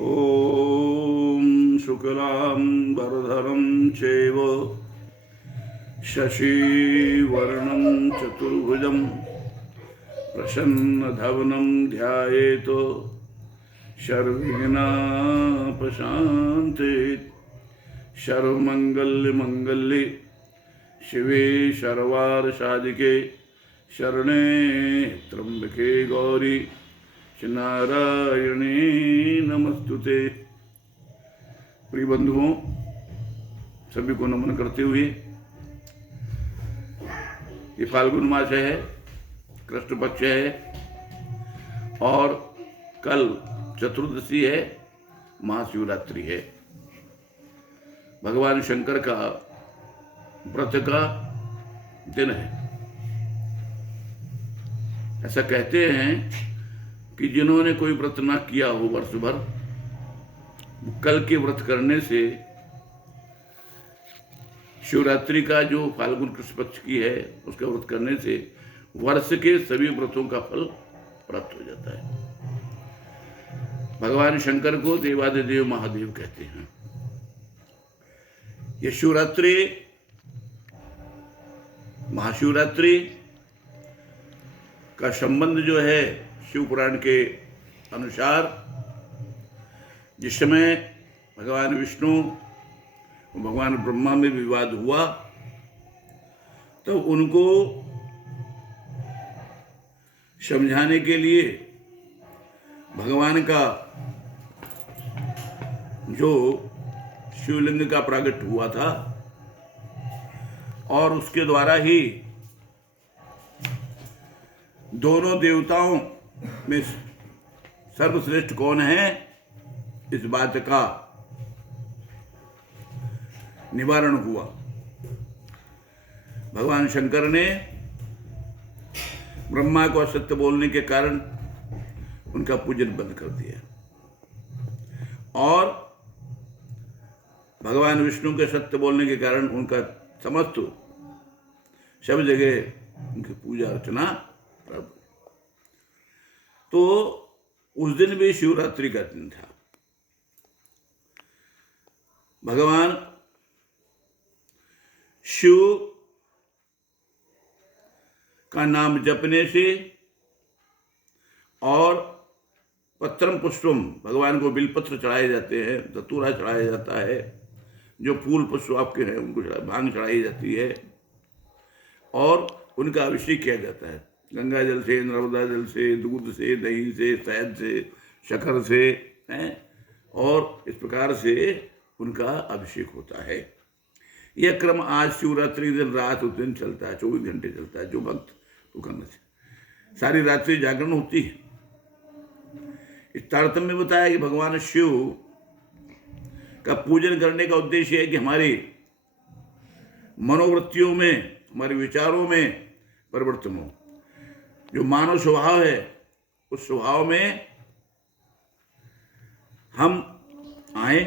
ओम शुक्लां वरदरं चैव शशिवर्णं चतुर्भुजं प्रसन्नवदनं ध्यायेत् सर्वविघ्नोपशान्तयेत्। सर्वमंगल्ये शिवे सर्वार्थसाधिके शरणे त्र्यंबके गौरी नारायणे नमस्तुते। प्रिय बंधुओं, सभी को नमन करते हुए, ये फाल्गुन मास है, कृष्ण पक्ष है और कल चतुर्दशी है, महाशिवरात्रि है। भगवान शंकर का व्रत का दिन है। ऐसा कहते हैं कि जिन्होंने कोई व्रत ना किया हो वर्ष भर, कल के व्रत करने से शिवरात्रि का जो फाल्गुन कृष्ण पक्ष की है उसका व्रत करने से वर्ष के सभी व्रतों का फल प्राप्त हो जाता है। भगवान शंकर को देवादिदेव महादेव कहते हैं। ये शिवरात्रि, महाशिवरात्रि का संबंध जो है शिव पुराण के अनुसार, जिस समय भगवान विष्णु और भगवान ब्रह्मा में विवाद हुआ, तो उनको समझाने के लिए भगवान का जो शिवलिंग का प्रागट्य हुआ था और उसके द्वारा ही दोनों देवताओं में सर्वश्रेष्ठ कौन है, इस बात का निवारण हुआ। भगवान शंकर ने ब्रह्मा को असत्य बोलने के कारण उनका पूजन बंद कर दिया और भगवान विष्णु के सत्य बोलने के कारण उनका समस्त सब जगह उनकी पूजा अर्चना प्रारंभ। तो उस दिन भी शिवरात्रि का दिन था। भगवान शिव का नाम जपने से और पत्रम पुष्पम, भगवान को बिलपत्र चढ़ाए जाते हैं, धतूरा चढ़ाया जाता है, जो फूल पुष्प आपके हैं उनको भांग चढ़ाई जाती है और उनका अभिषेक किया जाता है गंगा जल से, नर्मदा जल से, दूध से, दही से, शहद से, शक्कर से हैं, और इस प्रकार से उनका अभिषेक होता है। यह क्रम आज शिवरात्रि दिन रात उस दिन चलता है, 24 घंटे चलता है। जो भक्त तो करना चाहिए, सारी रात्रि जागरण होती है। इस तारतम्य में बताया कि भगवान शिव का पूजन करने का उद्देश्य है कि हमारी मनोवृत्तियों में, हमारे विचारों में परिवर्तन हो। जो मानव स्वभाव है उस स्वभाव में हम आए।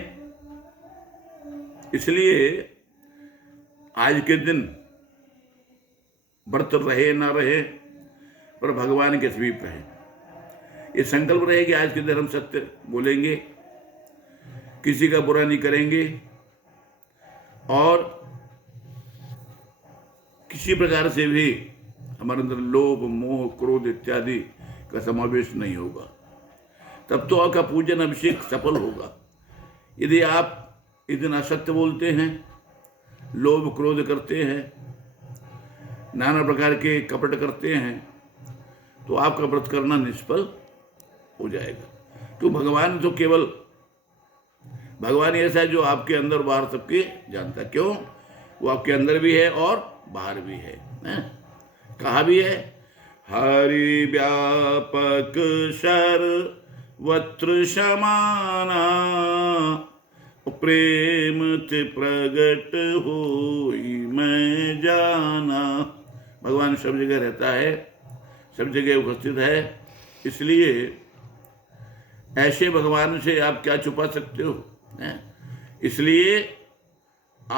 इसलिए आज के दिन व्रत रहे ना रहे पर भगवान के समीप रहे, ये संकल्प रहे कि आज के दिन हम सत्य बोलेंगे, किसी का बुरा नहीं करेंगे और किसी प्रकार से भी हमारे अंदर लोभ, मोह, क्रोध इत्यादि का समावेश नहीं होगा। तब तो आपका पूजन अभिषेक सफल होगा। यदि आप इस दिन असत्य बोलते हैं, लोभ क्रोध करते हैं, नाना प्रकार के कपट करते हैं, तो आपका व्रत करना निष्फल हो जाएगा। तो भगवान तो केवल भगवान ऐसा है जो आपके अंदर बाहर सबके जानता है। क्यों? वो आपके अंदर भी है और बाहर भी है। कहा भी है, हरि व्यापक सर्वत्र समाना, प्रेम ते प्रगट होई मैं जाना। भगवान सब जगह रहता है, सब जगह उपस्थित है। इसलिए ऐसे भगवान से आप क्या छुपा सकते हो? इसलिए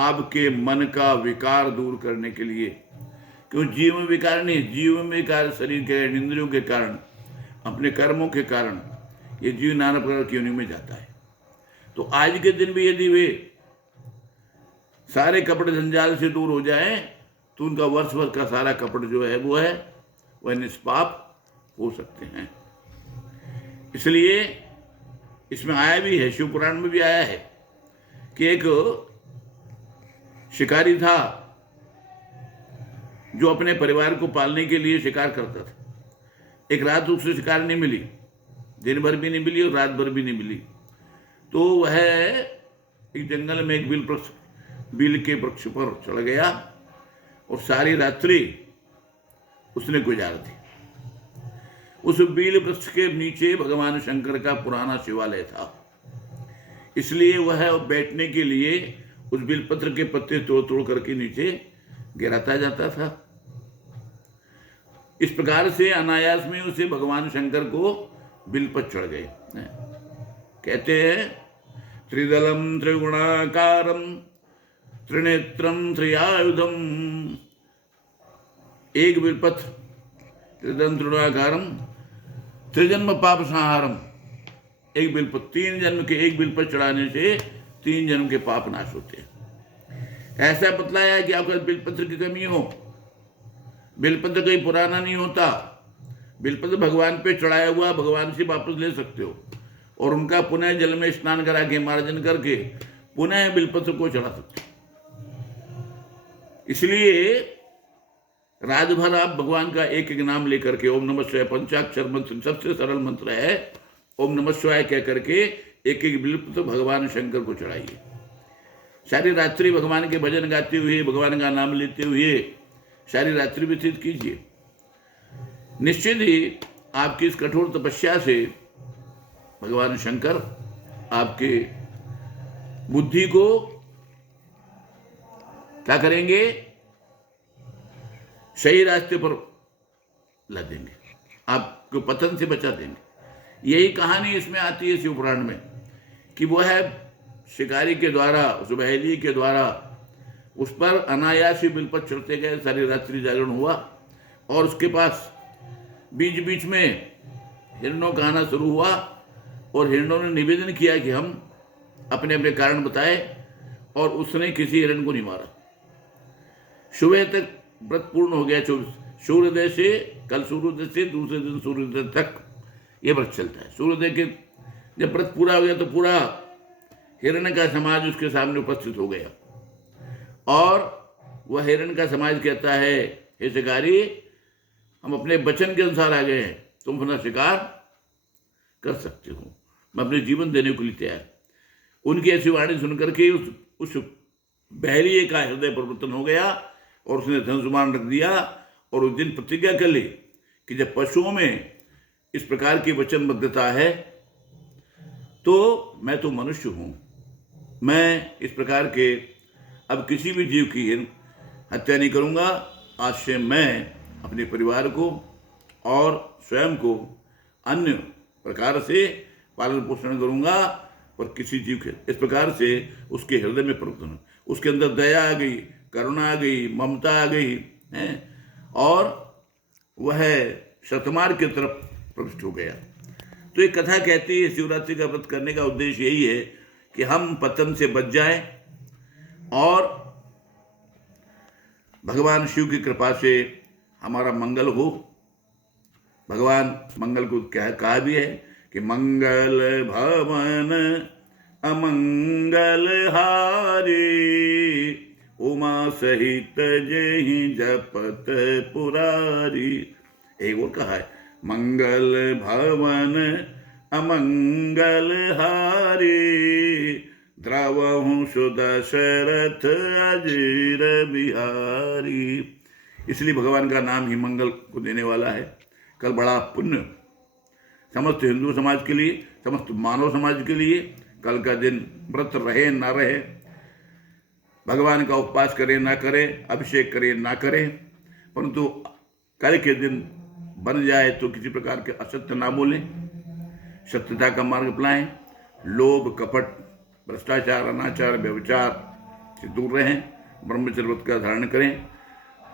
आपके मन का विकार दूर करने के लिए, क्यों जीव में विकार नहीं, जीव में विकार शरीर के इंद्रियों के कारण, अपने कर्मों के कारण ये जीव नाना प्रकार की योनि में जाता है। तो आज के दिन भी यदि वे सारे कपड़े जंजाल से दूर हो जाएं तो उनका वर्ष भर का सारा कपड़ जो है वह निष्पाप हो सकते हैं। इसलिए इसमें आया भी है, शिव पुराण में भी आया है कि एक शिकारी था जो अपने परिवार को पालने के लिए शिकार करता था। एक रात उसे शिकार नहीं मिली, दिन भर भी नहीं मिली और रात भर भी नहीं मिली। तो वह एक जंगल में एक बील के वृक्ष पर चढ़ गया और सारी रात्रि उसने गुजार दी। उस बील वृक्ष के नीचे भगवान शंकर का पुराना शिवालय था, इसलिए वह बैठने के लिए उस बिलपत्र के पत्ते तोड़ तोड़ करके नीचे गिराता जाता था। इस प्रकार से अनायास में उसे भगवान शंकर को बिलपत्र चढ़ गए। कहते हैं त्रिदलम त्रिगुणाकारम त्रिनेत्रम त्रियायुधम, एक बिलपत्र त्रिदलम त्रिगुणाकारम त्रिजन्म पाप संहारम, एक बिलपत्र, 3 जन्म के एक बिलपत्र चढ़ाने से 3 जन्म के पाप नाश होते हैं। ऐसा बतलाया कि आपका बिलपत्र की कमी हो, बिलपत्र कहीं पुराना नहीं होता, बिलपत्र भगवान पे चढ़ाया हुआ भगवान से वापस ले सकते हो और उनका पुनः जल में स्नान करा के मार्जन करके पुनः बिलपत्र को चढ़ा सकते हो। इसलिए रात भर आप भगवान का एक एक नाम लेकर के ओम नमः शिवाय, पंचाक्षर मंत्र सबसे सरल मंत्र है, ओम नमः शिवाय कह करके एक एक बिलपत्र भगवान शंकर को चढ़ाइए। सारी रात्रि भगवान के भजन गाते हुए, भगवान का नाम लेते हुए सारी रात्रि व्यतीत कीजिए। निश्चित ही आपकी इस कठोर तपस्या से भगवान शंकर आपके बुद्धि को क्या करेंगे, सही रास्ते पर ला देंगे, आपको पतन से बचा देंगे। यही कहानी इसमें आती है शिव पुराण में कि वो है शिकारी के द्वारा, उस बहेली के द्वारा उस पर अनायास ही बिलपत्र चढ़ते गए, सारी रात्रि जागरण हुआ और उसके पास बीच बीच में हिरणों का आना शुरू हुआ और हिरणों ने निवेदन किया कि हम अपने अपने कारण बताए और उसने किसी हिरण को नहीं मारा। सुबह तक व्रत पूर्ण हो गया, सूर्योदय से, कल सूर्योदय से दूसरे दिन सूर्योदय तक ये व्रत चलता है। सूर्योदय के जब व्रत पूरा हो गया तो पूरा हिरण का समाज उसके सामने उपस्थित हो गया और वह हिरण का समाज कहता है, हे शिकारी, हम अपने वचन के अनुसार आ गए हैं, तुम अपना शिकार कर सकते हो, मैं अपने जीवन देने को लिए तैयार। उनकी ऐसी वाणी सुनकर के उस बहरिए का हृदय परिवर्तन हो गया और उसने धनुष्मान रख दिया और उस दिन प्रतिज्ञा कर ली कि जब पशुओं में इस प्रकार की वचनबद्धता है तो मैं तो मनुष्य हूं, मैं इस प्रकार के अब किसी भी जीव की हत्या नहीं करूंगा। आज से मैं अपने परिवार को और स्वयं को अन्य प्रकार से पालन पोषण करूंगा, पर किसी जीव के इस प्रकार से उसके हृदय में परिवर्तन, उसके अंदर दया आ गई, करुणा आ गई, ममता आ गई है और वह शतमार्ग की तरफ प्रविष्ट हो गया। तो ये कथा कहती है शिवरात्रि का व्रत करने का उद्देश्य यही है कि हम पतन से बच जाएं और भगवान शिव की कृपा से हमारा मंगल हो। भगवान मंगल को कहा भी है कि मंगल भवन अमंगल हारी, उमा सहित जहि जपत पुरारी। एक और कहा है मंगल भवन अमंगल हारी, द्रवहु सुदशरथ अजीर बिहारी। इसलिए भगवान का नाम ही मंगल को देने वाला है। कल बड़ा पुण्य समस्त हिंदू समाज के लिए, समस्त मानव समाज के लिए, कल का दिन व्रत रहे ना रहे, भगवान का उपवास करें ना करें, अभिषेक करें ना करें, परंतु कल के दिन बन जाए तो किसी प्रकार के असत्य ना बोलें, सत्यता का मार्ग अपनाएं, लोभ कपट भ्रष्टाचार अनाचार व्यभिचार से दूर रहें, ब्रह्मचर्य व्रत का धारण करें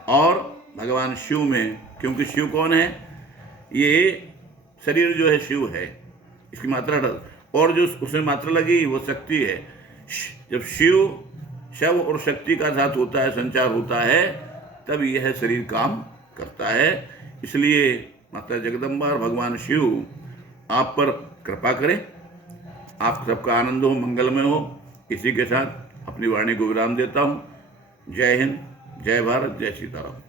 और भगवान शिव में, क्योंकि शिव कौन है, ये शरीर जो है शिव है इसकी मात्रा डाल, और जो उसमें मात्रा लगी वो शक्ति है। जब शिव, शव और शक्ति का साथ होता है, संचार होता है, तब यह शरीर काम करता है। इसलिए माता जगदम्बा और भगवान शिव आप पर कृपा करें, आप सबका आनंद हो, मंगलमय हो। इसी के साथ अपनी वाणी को विराम देता हूँ। जय हिंद, जय भारत, जय सीताराम।